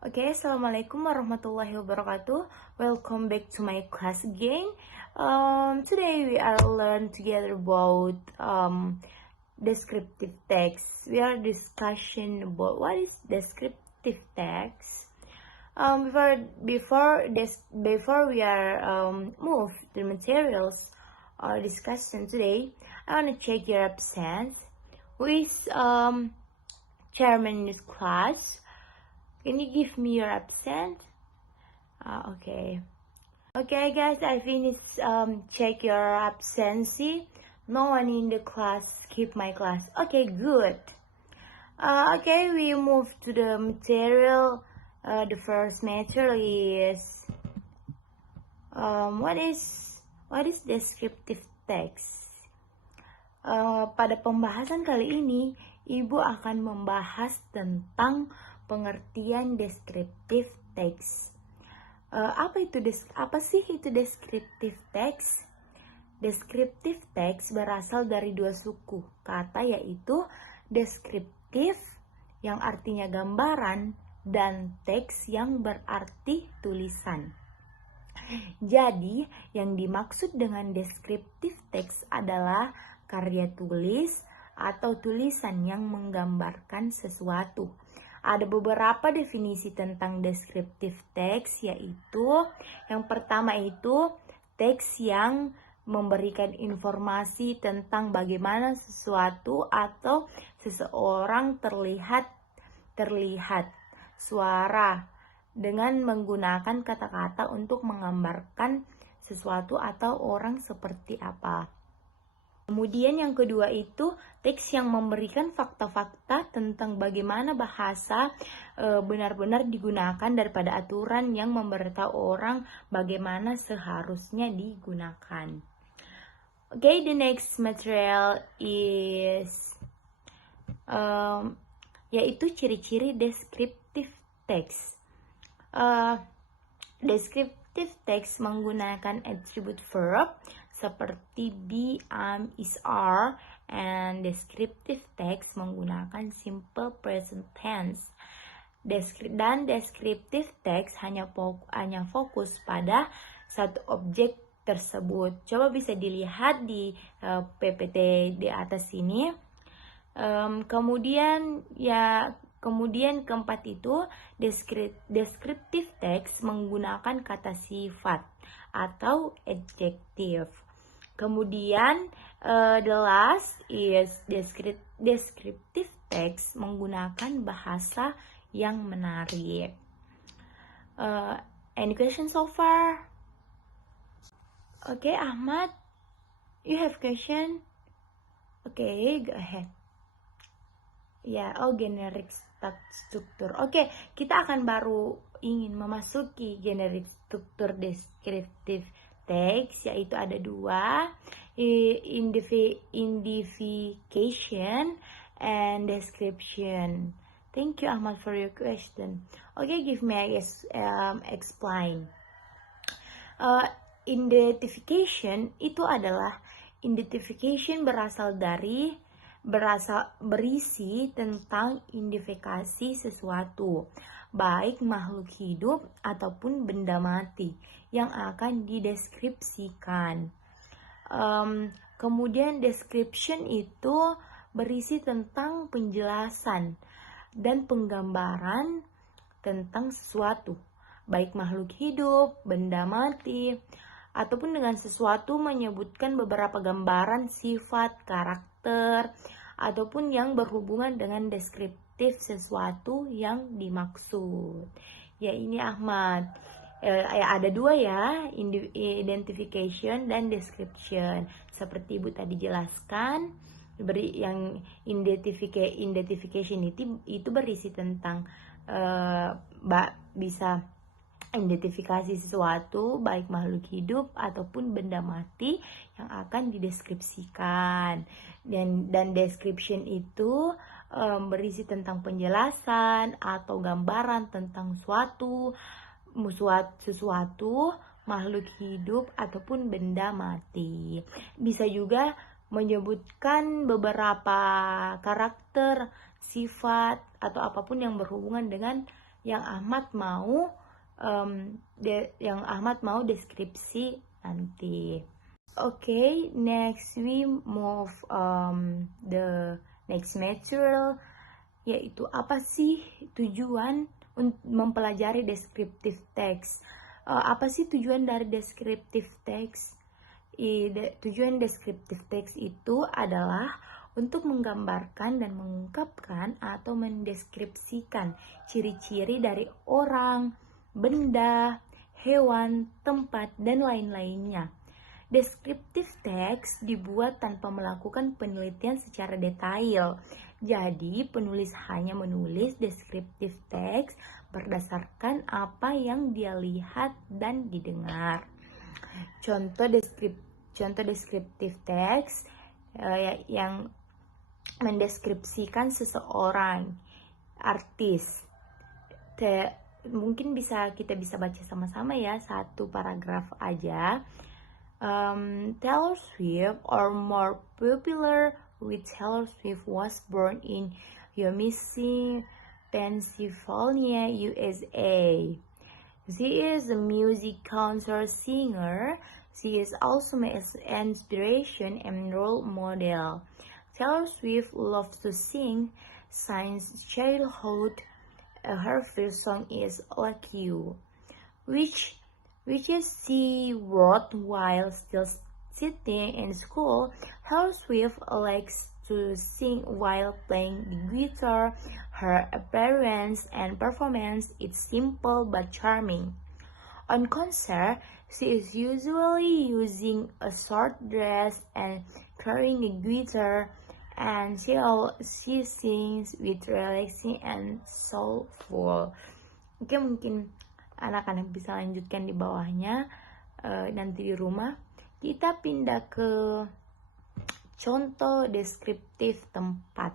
Okay, Assalamualaikum warahmatullahi wabarakatuh. Welcome back to my class again. Today we are learn together about descriptive text. We are discussion about what is descriptive text. Before we are move to materials or discussion today, I want to check your absence. Who is chairman in this class? Can you give me your absent? Okay. Okay, guys, I finished check your absency. No one in the class skip my class. Okay, good. Okay, we move to the material. The first material is what is descriptive text? Pada pembahasan kali ini, Ibu akan membahas tentang pengertian descriptive text. Apa sih itu descriptive text? Descriptive text berasal dari dua suku kata, yaitu deskriptif yang artinya gambaran dan teks yang berarti tulisan. Jadi, yang dimaksud dengan descriptive text adalah karya tulis atau tulisan yang menggambarkan sesuatu. Ada beberapa definisi tentang descriptive text, yaitu yang pertama itu teks yang memberikan informasi tentang bagaimana sesuatu atau seseorang terlihat suara dengan menggunakan kata-kata untuk menggambarkan sesuatu atau orang seperti apa. Kemudian yang kedua itu teks yang memberikan fakta-fakta tentang bagaimana bahasa benar-benar digunakan daripada aturan yang memberitahu orang bagaimana seharusnya digunakan. Okay, the next material is yaitu ciri-ciri descriptive text. Descriptive text menggunakan atribut verb seperti be, am, is, are, and descriptive text menggunakan simple present tense. Dan descriptive text hanya fokus pada satu objek tersebut. Coba bisa dilihat di PPT di atas sini. Kemudian keempat itu descriptive text menggunakan kata sifat atau adjective. Kemudian the last is descriptive text menggunakan bahasa yang menarik. Any questions so far? Okay, Ahmad, you have question? Okay, go ahead. Ya, generic struktur. Oke, kita akan baru ingin memasuki generic struktur descriptive text, yaitu ada dua, identification and description. Thank you, Ahmad, for your question. Okay, give me explain. Identification itu adalah identification berisi tentang identifikasi sesuatu, baik makhluk hidup ataupun benda mati yang akan dideskripsikan. Kemudian description itu berisi tentang penjelasan dan penggambaran tentang sesuatu, baik makhluk hidup, benda mati, ataupun dengan sesuatu menyebutkan beberapa gambaran sifat, karakter, ataupun yang berhubungan dengan deskriptif sesuatu yang dimaksud. Ya, ini Ahmad. Ada dua ya, identification dan description. Seperti Ibu tadi jelaskan, yang identification itu berisi tentang bisa identifikasi sesuatu, baik makhluk hidup ataupun benda mati yang akan dideskripsikan. Dan description itu berisi tentang penjelasan atau gambaran tentang sesuatu, makhluk hidup ataupun benda mati. Bisa juga menyebutkan beberapa karakter, sifat, atau apapun yang berhubungan dengan yang Ahmad mau deskripsi nanti. Okay, next we move the next material, yaitu apa sih tujuan mempelajari descriptive text. Apa sih tujuan dari descriptive text? Tujuan descriptive text itu adalah untuk menggambarkan dan mengungkapkan atau mendeskripsikan ciri-ciri dari orang, benda, hewan, tempat, dan lain-lainnya. Descriptive text dibuat tanpa melakukan penelitian secara detail. Jadi, penulis hanya menulis descriptive text berdasarkan apa yang dia lihat dan didengar. Contoh descriptive text yang mendeskripsikan seseorang, artis. Mungkin kita bisa baca sama-sama ya, satu paragraf aja. Taylor Swift, or more popular with Taylor Swift, was born in Yosemite, Pennsylvania, USA. She is a music concert singer. She is also my inspiration and role model. Taylor Swift loves to sing since childhood. Her first song is Like You, which she wrote while still sitting in school. Taylor Swift likes to sing while playing the guitar. Her appearance and performance is simple but charming. On concert, she is usually using a short dress and carrying a guitar, and she sings with relaxing and soulful. Oke, mungkin anak-anak bisa lanjutkan di bawahnya nanti di rumah. Kita pindah ke contoh deskriptif tempat.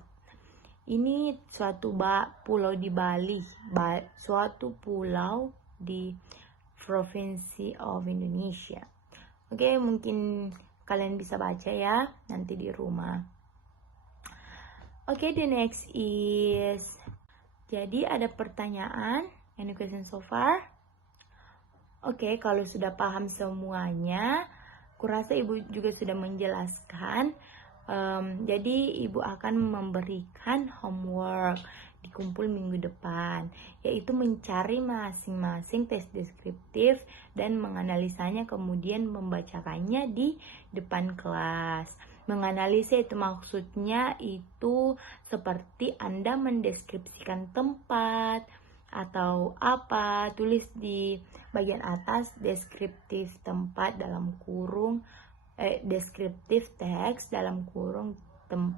Ini suatu pulau di Bali, suatu pulau di Provinsi of Indonesia. Oke, mungkin kalian bisa baca ya nanti di rumah. Oke, the next is, jadi ada pertanyaan? Any question so far? Oke, kalau sudah paham semuanya, kurasa ibu juga sudah menjelaskan. Jadi ibu akan memberikan homework di kumpul minggu depan, yaitu mencari masing-masing teks deskriptif dan menganalisanya, kemudian membacakannya di depan kelas. Menganalisa itu maksudnya itu seperti Anda mendeskripsikan tempat atau apa, tulis di bagian atas deskriptif tempat dalam kurung deskriptif text dalam kurung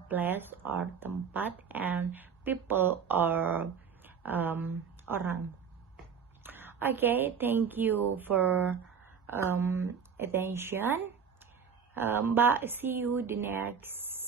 place or tempat, and people or orang. Okay, thank you for attention. Mbak, see you the next